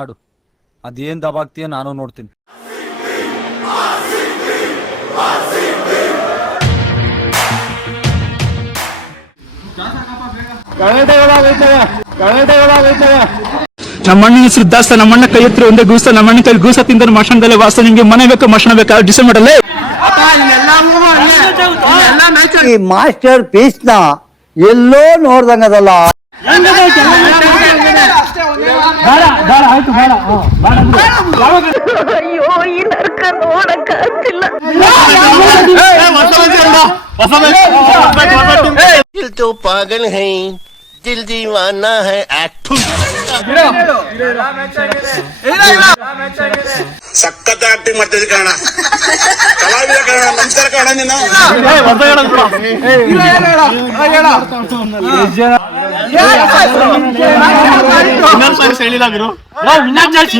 ಆಡು, ಅದೇನ್ ದಬಾಗ್ತೀಯ ನಾನು ನೋಡ್ತೀನಿ. ನಮ್ಮಣ್ಣ ಹೆಸರು ದಾಸ್ತ, ನಮ್ಮಣ್ಣ ಕೈ ಹತ್ರ ಒಂದೇ ಗೂಸ್ತ, ನಮ್ಮಣ್ಣ ಕೈ ಗೂಸ ತಿಂದ ಮಷಣದಲ್ಲೇ ವಾಸ್ತ. ನಿಮ್ಗೆ ಮನೆ ಬೇಕು ಮಷಣ ಬೇಕಾ ಡಿಸೈಡ್ ಮಾಡಲ್ಲ. ಈ ಮಾಸ್ಟರ್ ಪೀಸ್ ನ ಎಲ್ಲೋ ನೋಡ್ದಂಗದಲ್ಲ. पागल है दिल दीवाना है ಸಖತ್ ಆಕ್ಟಿಂಗ್ ಮಾಡ್ತಿದ್ದೆ ಕಾರಣ ಕಲಾವಿದ ಕಾರಣ ನಮಸ್ಕಾರ ಕಾರಣ ನೀನು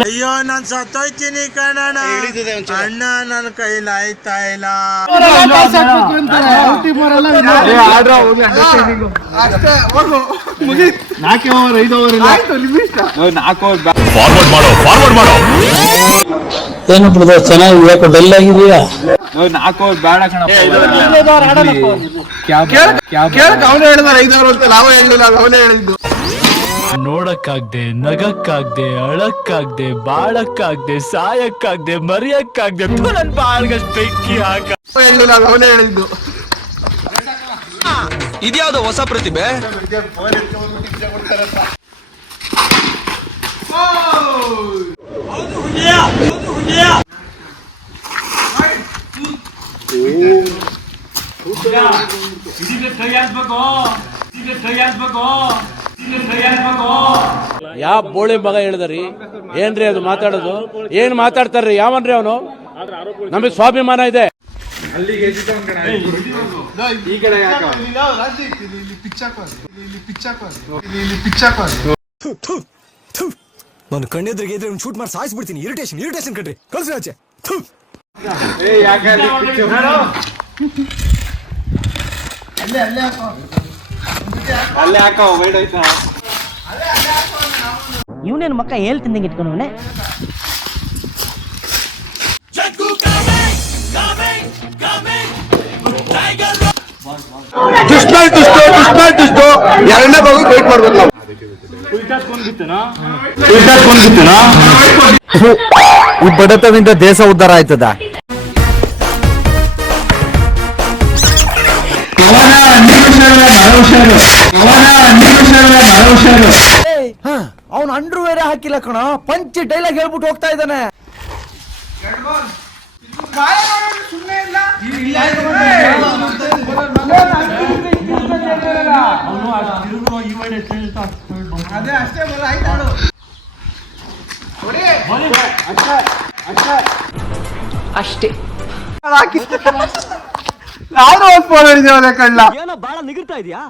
ಅಯ್ಯೋ ನಾನ್ ಸತ್ತೋಯ್ತೀನಿ ಕಣ ಅಣ್ಣ ನನ್ನ ಕೈಲಾಯ್ತಾ ಇಲ್ಲ. ಏನು ಬ್ರದರ್ ಚೆನ್ನಾಗಿ ಯಾಕೆ ಡಲ್ ಆಗಿದೆಯಾ? ನೋಡಕ್ಕಾಗ್ದೆ, ನಗಕ್ಕಾಗ್ದೆ, ಅಳಕ್ಕಾಗ್ದೆ, ಬಾಳಕ್ಕಾಗ್ದೆ, ಸಾಯಕ್ಕಾಗ್ದೆ, ಮರಿಯಕ್ಕಾಗ್ದೆ, ನನ್ ಬಾಳ್ಗಷ್ಟು ಬೆಂಕಿ ಹಾಕ. ಇದ್ಯಾವ್ದು ಹೊಸ ಪ್ರತಿಭೆ? ಯಾವ ಬೋಳಿ ಮಗ ಹೇಳಿದ್ರಿ? ಏನ್ರಿ ಅದು ಮಾತಾಡೋದು? ಏನ್ ಮಾತಾಡ್ತಾರ್ರಿ? ಯಾವನ್ರಿ ಅವನು? ನಮಗೆ ಸ್ವಾಭಿಮಾನ ಇದೆ. ನಾನು ಕಣ್ಣೆದ್ರಿಗೆ ಇದ್ರೆ ಶೂಟ್ ಮಾಡಿ ಸಾಯಿಸ್ಬಿಡ್ತೀನಿ. ಇರಿಟೇಷನ್ ಕಣ್ರಿ, ಕಳ್ಸಿ ಆಚೆ. ಇವನೇನು ಮಕ್ಕ ಹೇಳ್ತಿಂದಂಗೆ ಇಟ್ಕೊಂಡವನೆ. ಎರಡನೇ ಭಾಗ ವೇಟ್ ಮಾಡ್ಬೇಕು ನಾವು. ಈ ಬಡತನದಿಂದ ದೇಶ ಉದ್ಧಾರ ಆಯ್ತದ? ಅವನು ಅಂಡ್ರು ಬೇರೆ ಹಾಕಿಲ್ಲ ಕಣ, ಪಂಚ್ ಡೈಲಾಗ್ ಹೇಳ್ಬಿಟ್ಟು ಹೋಗ್ತಾ ಇದ್ದಾನೆ. ಅಷ್ಟೇ ಏನೋ ಬಾಳ ನಿಗಿರ್ತಾ ಇದೆಯಾ?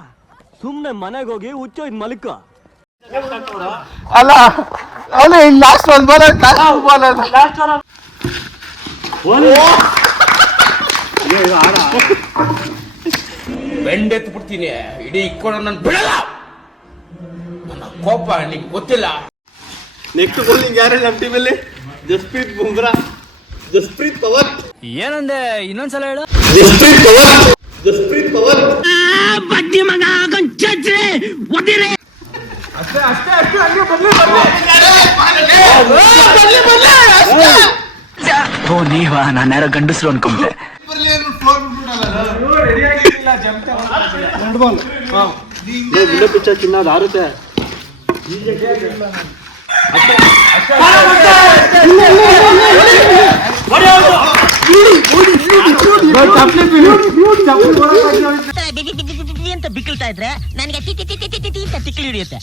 ಸುಮ್ನೆ ಮನೆಗೆ ಹೋಗಿ ಹುಚ್ಚೋ ಇದ್ ಮಲಿಕ. ಅಲ್ಲ ಅಲ್ಲ ಲಾಸ್ಟ್ ಒಂದು ಬೆಂಡೆತ್ತು ಬಿಡ್ತೀನಿ. ಇಡೀ ಇಕ್ಕೊಂಡು ನನ್ನ ಬಿಡಲ್ಲ. ನನ್ನ ಕೋಪ ನಿಂಗೆ ಗೊತ್ತಿಲ್ಲ. ನೆಕ್ಸ್ಟ್ ಬೌಲಿಂಗ್ ಯಾರು ನಮ್ಮ ಟೀಮಲ್ಲಿ? ಜಸ್ಪ್ರೀತ್ ಬುಮ್ರಾ, ಜಸ್ಪ್ರೀತ್ ಪವರ್. ಏನಂದೆ? ಇನ್ನೊಂದ್ಸಲ ಹೇಳು. ಜಸ್ಪ್ರೀತ್ ಪವರ್. ಬಡ್ಡಿ ಮಗ ಒದಿರೆ. ಅಷ್ಟೇ ಹಂಗೆ ಬರ್ಲಿ. ಓ ನೀವಾ? ನಾನು ಯಾರೋ ಗಂಡಸ್ರು ಅನ್ಕೊಂಡೆ. ಚಿನ್ನದ ಆರುತ್ತೆ. ಅಂತ ಬಿಕ್ಕಳ್ತಾ ಇದ್ರೆ ನನಗೆ ತಿಕ್ಕಿ ಹಿಡಿಯುತ್ತೆ.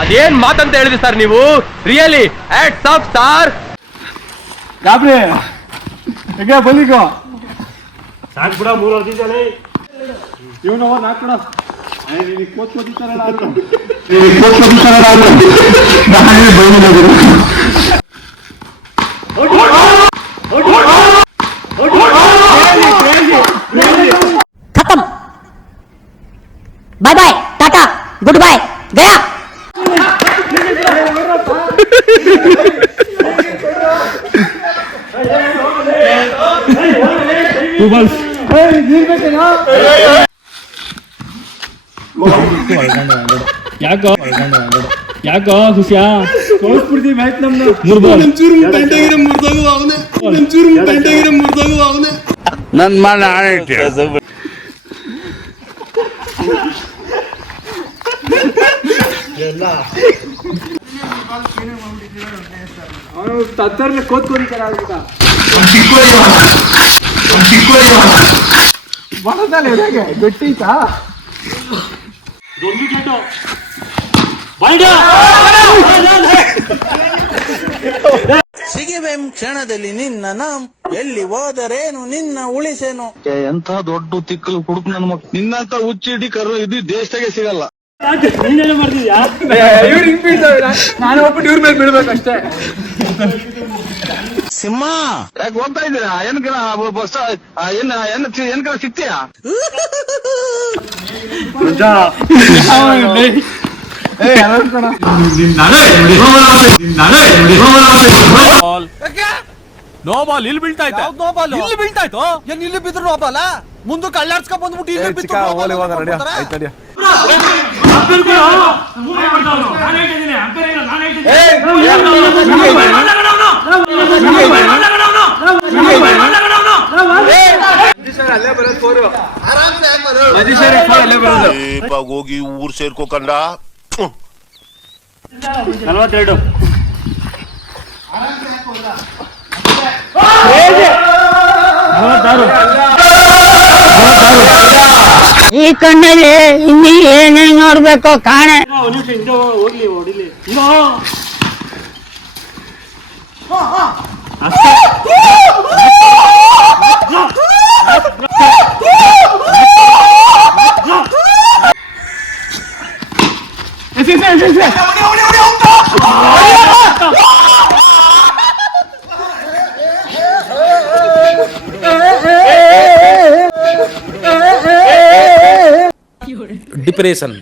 ಅದೇನ್ ಮಾತಂತ ಹೇಳಿದ್ರಿ ಸರ್ ನೀವು? Really hats off sir. ಗಾಬ್ರಿ ಹೇಗೆ ಬಲಿಗೋ ಸಾಕು ಬಿಡ. 3 ವರ್ಷ ಇವನು ನಾಲ್ಕು ಕೊಡ ಕೋಚ್ ಕೊಟ್ಟಿರ್ತಾರಲ್ಲ. खत्म, bye bye, tata, good bye, गया। ಯಾಕೋ ಖುಷಿಯಾ ನನ್ ಮನ ಆಣೆ ಸಿಗಿಬೆಂ ಕ್ಷಣದಲ್ಲಿ ನಿನ್ನ ನಾಮ್ ಎಲ್ಲಿ ಹೋದರೇನು ನಿನ್ನ ಉಳಿಸೇನು. ಎಂತ ದೊಡ್ಡ ತಿಕ್ಕಲು ಹುಡುಕ್ ನನ್ನ ಮಕ್ ನಿನ್ನಂತ ಹುಚ್ಚಿಡಿ ಕರು ಇದು ದೇಶದಾಗೆ ಸಿಗಲ್ಲ. ಸಿಂಹ ಯಾಕೆ ಹೋಗ್ತಾ ಇದ್ದೀರಾ? ಬಸ್ ಏನ್ ಸಿಗ್ತೀಯಾ? ನೋ ಬಾಲ್ ಇಲ್ಲಿ ಬೀಳ್ತಾ ಇತ್ತು. ಇಲ್ಲಿ ಬೀಳ್ತಾ ಇತ್ತು. ಏನ್ ಇಲ್ಲಿ ಬಿದ್ರು ನೋ ಬಾಲ? ಮುಂದಕ್ಕೆ ಅಳ್ಳಾಡ್ಸ್ಕೊಂಡ್ ಬಂದ್ಬಿಟ್ಟು ಇಲ್ಲಿ ಬಿತ್ತು. ಹೋಗಿ ಊರ್ ಸೇರ್ಕೋಕಂಡ 42 ಈ ಕಣ್ಣಲ್ಲಿ ಇನ್ನೀ ಏನೇನ್ ನೋಡ್ಬೇಕು ಕಾಣೆ. ಹೋಗ್ಲಿ ಹೊಡಿಲಿ ಡಿಪ್ರೆಷನ್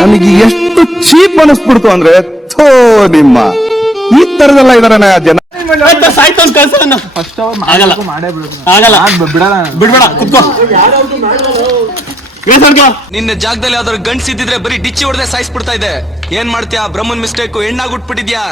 ನನಗೆ ಎಷ್ಟು ಚೀಪ್ ಅನಿಸ್ಬಿಡ್ತು ಅಂದ್ರೆ ಥೋ ನಿಮ್ಮ ಈ ತರದೆಲ್ಲ ಇದಾರೆ ಜನ. ನಿನ್ನ ಜಾಗದಲ್ಲಿ ಯಾವ್ದಾದ್ರು ಗಂಡ್ಸಿದ್ರೆ ಬರೀ ಡಿಚ್ಚಿ ಹೊಡೆದೇ ಸಾಯಿಸ್ಬಿಡ್ತಾ ಇದೆ. ಏನ್ ಮಾಡ್ತೀಯಾ? ಬ್ರಹ್ಮನ್ ಮಿಸ್ಟೇಕ್ ಹೆಣ್ಣಾಗ್ಬಿಟ್ಬಿಟ್ಟಿದ್ಯಾ?